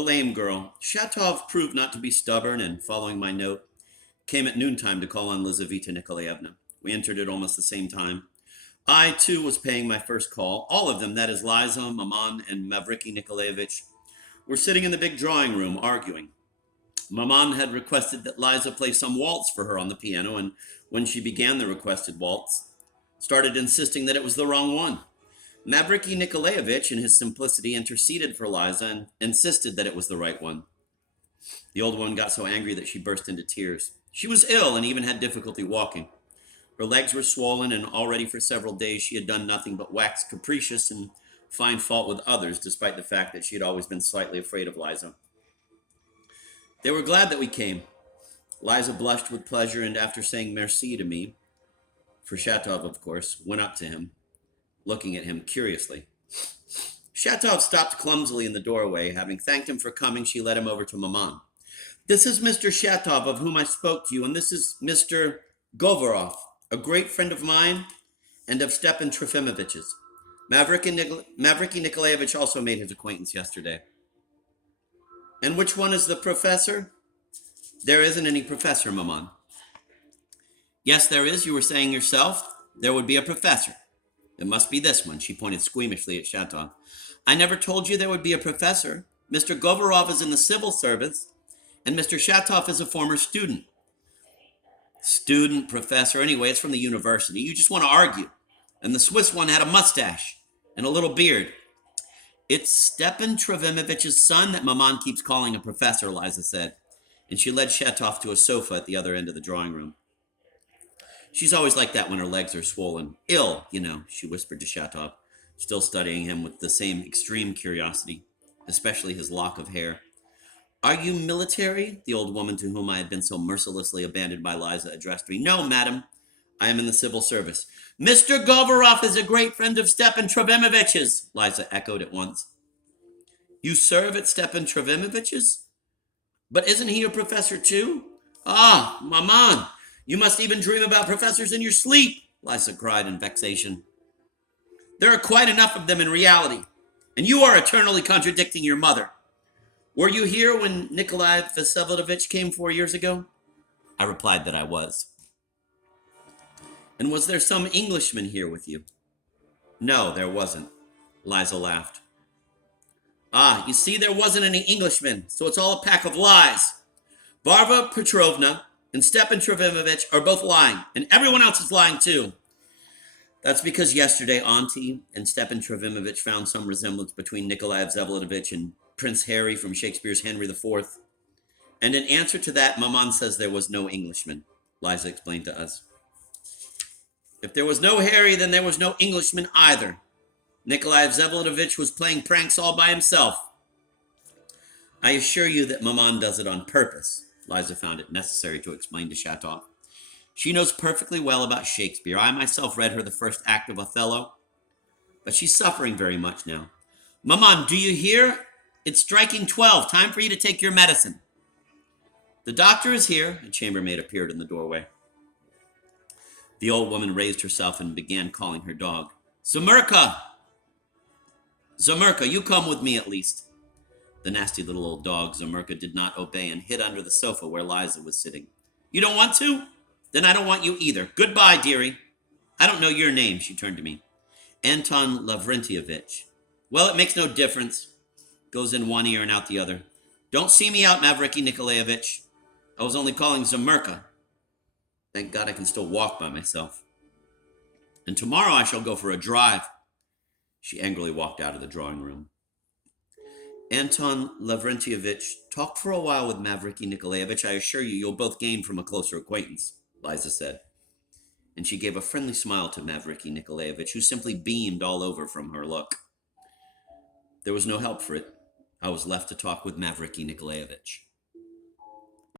The lame girl. Shatov proved not to be stubborn, and following my note, came at noontime to call on Lizaveta Nikolaevna. We entered at almost the same time. I, too, was paying my first call. All of them, that is Liza, Maman, and Mavriky Nikolaevich, were sitting in the big drawing room arguing. Maman had requested that Liza play some waltz for her on the piano, and when she began the requested waltz, started insisting that it was the wrong one. Mavriky Nikolaevich, in his simplicity, interceded for Liza and insisted that it was the right one. The old woman got so angry that she burst into tears. She was ill and even had difficulty walking. Her legs were swollen, and already for several days she had done nothing but wax capricious and find fault with others, despite the fact that she had always been slightly afraid of Liza. They were glad that we came. Liza blushed with pleasure, and after saying merci to me, for Shatov, of course, went up to him, looking at him curiously. Shatov stopped clumsily in the doorway. Having thanked him for coming, she led him over to Maman. This is Mr. Shatov, of whom I spoke to you, and this is Mr. Govorov, a great friend of mine and of Stepan Trofimovich's. Mavriky Nikolaevich also made his acquaintance yesterday. And which one is the professor? There isn't any professor, Maman. Yes, there is. You were saying yourself there would be a professor. It must be this one. She pointed squeamishly at Shatov. I never told you there would be a professor. Mr. Govorov is in the civil service, and Mr. Shatov is a former student. Student, professor, anyway, it's from the university. You just want to argue. And the Swiss one had a mustache and a little beard. It's Stepan Trofimovich's son that Maman keeps calling a professor, Liza said, and she led Shatov to a sofa at the other end of the drawing room. She's always like that when her legs are swollen. Ill, you know, she whispered to Shatov, still studying him with the same extreme curiosity, especially his lock of hair. Are you military? The old woman to whom I had been so mercilessly abandoned by Liza addressed me. No, madam. I am in the civil service. Mr. Govorov is a great friend of Stepan Trofimovich's, Liza echoed at once. You serve at Stepan Trofimovich's? But isn't he a professor too? Ah, Maman, you must even dream about professors in your sleep, Liza cried in vexation. There are quite enough of them in reality, and you are eternally contradicting your mother. Were you here when Nikolai Vsevolatovich came 4 years ago? I replied that I was. And was there some Englishman here with you? No, there wasn't. Liza laughed. Ah, you see, there wasn't any Englishman, so it's all a pack of lies. Varvara Petrovna and Stepan Trofimovich are both lying, and everyone else is lying too. That's because yesterday Auntie and Stepan Trofimovich found some resemblance between Nikolai Vsevolatovich and Prince Harry from Shakespeare's Henry IV. And in answer to that, Maman says there was no Englishman, Liza explained to us. If there was no Harry, then there was no Englishman either. Nikolai Vsevolatovich was playing pranks all by himself. I assure you that Maman does it on purpose, Liza found it necessary to explain to Shatov. She knows perfectly well about Shakespeare. I myself read her the first act of Othello, but she's suffering very much now. Maman, do you hear? It's striking 12. Time for you to take your medicine. The doctor is here. A chambermaid appeared in the doorway. The old woman raised herself and began calling her dog. Zamurka! Zamurka, you come with me at least. The nasty little old dog, Zamurka, did not obey and hid under the sofa where Liza was sitting. You don't want to? Then I don't want you either. Goodbye, dearie. I don't know your name, she turned to me. Anton Lavrentievich. Well, it makes no difference. Goes in one ear and out the other. Don't see me out, Mavriky Nikolaevich. I was only calling Zamurka. Thank God I can still walk by myself. And tomorrow I shall go for a drive. She angrily walked out of the drawing room. Anton Lavrentievich, talk for a while with Mavriky Nikolaevich. I assure you, you'll both gain from a closer acquaintance, Liza said. And she gave a friendly smile to Mavriky Nikolaevich, who simply beamed all over from her look. There was no help for it. I was left to talk with Mavriky Nikolaevich.